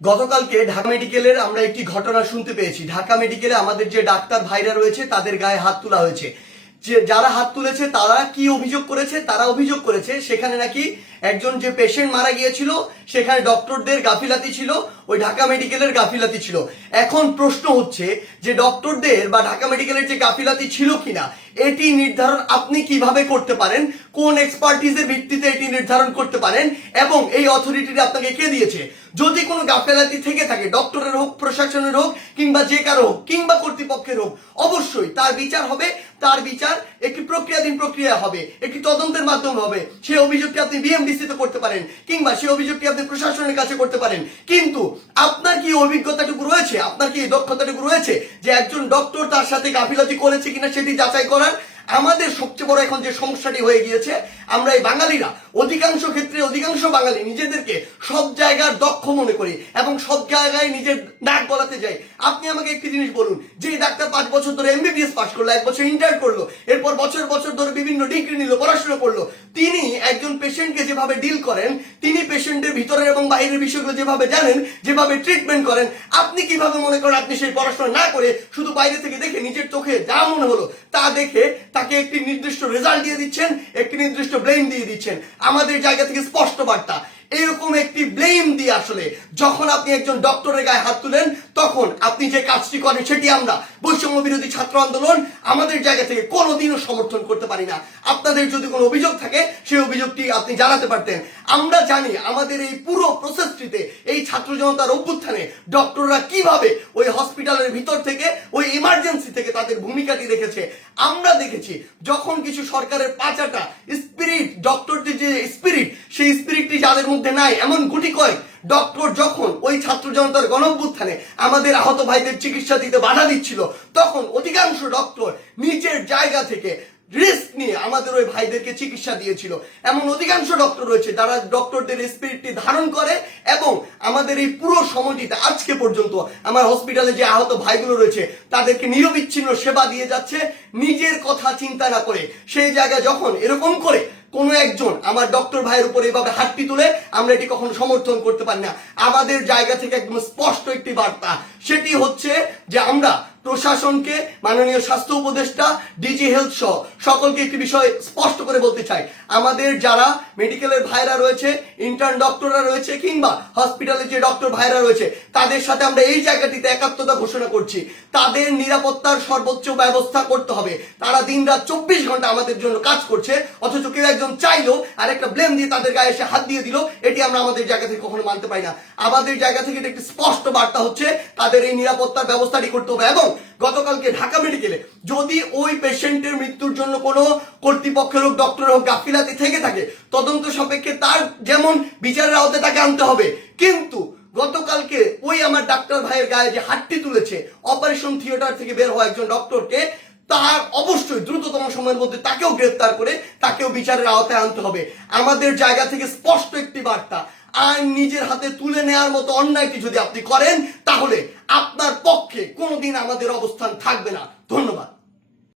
গতকালকে ঢাকা মেডিকেলের আমরা একটি ঘটনা শুনতে পেয়েছি। ঢাকা মেডিকেলে আমাদের যে ডাক্তার ভাইরা রয়েছে তাদের গায়ে হাত তোলা হয়েছে। যে যারা হাত তুলেছে তারা কি অভিযোগ করেছে? তারা অভিযোগ করেছে সেখানে নাকি একজন যে পেশেন্ট মারা গিয়েছিল সেখানে ডক্টরদের গাফিলাতি ছিল, ওই ঢাকা মেডিকেলের গাফিলাতি ছিল। এখন প্রশ্ন হচ্ছে যে ডক্টরদের বা ঢাকা মেডিকেলের যে গাফিলাতি ছিল কিনা এটি নির্ধারণ আপনি কিভাবে করতে পারেন, কোন এক্সপার্টিজের ভিত্তিতে এটি নির্ধারণ করতে পারেন এবং এই অথরিটিটি আপনাকে কে দিয়েছে? যদি কোনো গাফিলাতি থেকে থাকে, ডক্টরের হোক, প্রশাসনের হোক, কিংবা যে কারো হোক, কিংবা কর্তৃপক্ষের হোক, অবশ্যই তার বিচার হবে। তার বিচার একটি প্রক্রিয়াধীন প্রক্রিয়া হবে, একটি তদন্তের মাধ্যমে হবে। সেই অভিযোগটি আপনি বিএমডিসি তে করতে পারেন কিংবা সেই অভিযোগটি আপনি প্রশাসনের কাছে করতে পারেন। কিন্তু আপনার কি অভিজ্ঞতাটুকু রয়েছে, আপনার কি দক্ষতাটুকু রয়েছে যে একজন ডক্টর তার সাথে গাফিলতি করেছে কিনা সেটি যাচাই করার? আমাদের সবচেয়ে বড় এখন যে সমস্যাটি হয়ে গিয়েছে, আমরা এই বাঙালিরা অধিকাংশ ক্ষেত্রে অধিকাংশ বাঙালি নিজেদেরকে সব জায়গার দক্ষ মনে করি এবং সব জায়গায় নিজের নাক গলাতে যাই। আপনি আমাকে একটি জিনিস বলুন, যে ডাক্তার 5 বছর ধরে এমবিবিএস পাস করলো, 1 বছর ইন্টার্ন করলো, এরপর বছর বছর ধরে বিভিন্ন ডিগ্রি নিল, পড়াশোনা করলো, তিনি একজন পেশেন্টকে যেভাবে ডিল করেন, তিনি পেশেন্টের ভিতরের এবং বাইরের বিষয়গুলো যেভাবে জানেন, যেভাবে ট্রিটমেন্ট করেন, আপনি কিভাবে মনে করেন আপনি সেই পড়াশোনা না করে শুধু বাইরে থেকে দেখে নিজের চোখে যা মনে হলো তা দেখে তাকে একটি নির্দিষ্ট রেজাল্ট দিয়ে দিচ্ছেন, একটি নির্দিষ্ট ব্লেম দিয়ে দিচ্ছেন? আমাদের জায়গা থেকে স্পষ্ট বার্তা, এরকম একটি ব্লেম দিয়ে আসলে যখন আপনি একজন ডক্টরের গায়ে হাত তুলেন তখন আপনি যে কাজটি করেন সেটি আমরা বৈষম্য বিরোধী ছাত্র আন্দোলন আমাদের জায়গা থেকে কোনোদিনও সমর্থন করতে পারি না। আপনাদের যদি কোনো অভিযোগ থাকে সেই অভিযোগটি আপনি জানাতে পারতেন। আমরা জানি আমাদের এই পুরো প্রসেসটিতে, এই ছাত্র জনতার অভ্যুত্থানে ডক্টররা কিভাবে ওই হসপিটালের ভিতর থেকে, ওই ইমার্জেন্সি থেকে তাদের ভূমিকাটি রেখেছে। আমরা দেখেছি যখন কিছু সরকারের পাঁচাটা স্পিরিট, ডক্টরদের যে স্পিরিট, সেই স্পিরিটটি যাদের মধ্যে নাই, এমন গুটি কয়েক ডক্টর যখন ওই ছাত্র জনতার গণঅভ্যুত্থানে আমাদের আহত ভাইদের চিকিৎসা দিতে বাধা দিচ্ছিল, তখন অধিকাংশ ডক্টর নিজের জায়গা থেকে রিস্ক নিয়ে আমাদের ওই ভাইদেরকে চিকিৎসা দিয়েছিল। এমন অধিকাংশ ডক্টর রয়েছে যারা ডক্টরদের স্পিরিটটি ধারণ করে এবং আমাদের এই পুরো সময়টিতে আজকে পর্যন্ত আমার হসপিটালে যে আহত ভাইগুলো রয়েছে তাদেরকে নিরবিচ্ছিন্ন সেবা দিয়ে যাচ্ছে, নিজের কথা চিন্তা না করে। সেই জায়গায় যখন এরকম করে কোন একজন আমার ডক্টর ভাইয়ের উপর এভাবে হাতটি তুলে, আমরা এটি কখনো সমর্থন করতে পারি না। আমাদের জায়গা থেকে একদম স্পষ্ট একটি বার্তা, সেটি হচ্ছে যে আমরা প্রশাসনকে, মাননীয় স্বাস্থ্য উপদেষ্টা, ডিজি হেলথ সহ সকলকে একটি বিষয় স্পষ্ট করে বলতে চাই, আমাদের যারা মেডিকেলের ভাইরা রয়েছে, ইন্টার্ন ডক্টররা রয়েছে, কিংবা হসপিটালে যে ডক্টর ভাইরা রয়েছে, তাদের সাথে আমরা এই জায়গাটিতে একাত্মতা ঘোষণা করছি। তাদের নিরাপত্তার সর্বোচ্চ ব্যবস্থা করতে হবে। তারা দিনরাত 24 ঘন্টা আমাদের জন্য কাজ করছে, অথচ কেউ একজন চাইলো আর একটা ব্লেম দিয়ে তাদের গায়ে এসে হাত দিয়ে দিল, এটি আমরা আমাদের জায়গা থেকে কখনো মানতে পারি না। আমাদের জায়গা থেকে একটি স্পষ্ট বার্তা হচ্ছে তাদের এই নিরাপত্তার ব্যবস্থাটি করতে হবে। এবং গতকালকে ঢাকা মেডিকেলে যদি ওই পেশেন্টের মৃত্যুর জন্য কোনো কর্তৃপক্ষের হোক, ডক্টর হোক গাফিলাতি থেকে থাকে, তদন্ত সাপেক্ষে তার যেমন বিচারের আওতায় তাকে আনতে হবে। কিন্তু গতকালকে ওই আমার ডাক্তার ভাইয়ের গায়ে যে হাতটি তুলেছে, অপারেশন থিয়েটার থেকে বের হওয়া একজন ডক্টরকে, তার অবশ্যই দ্রুততম সময়ের মধ্যে তাকেও গ্রেফতার করে তাকেও বিচারের আওতায় আনতে হবে। আমাদের জায়গা থেকে স্পষ্ট একটি বার্তা, আইন নিজের হাতে তুলে নেওয়ার মতো অন্যায়টি যদি আপনি করেন তাহলে আপনার পক্ষে কোনোদিন আমাদের অবস্থান থাকবে না। ধন্যবাদ।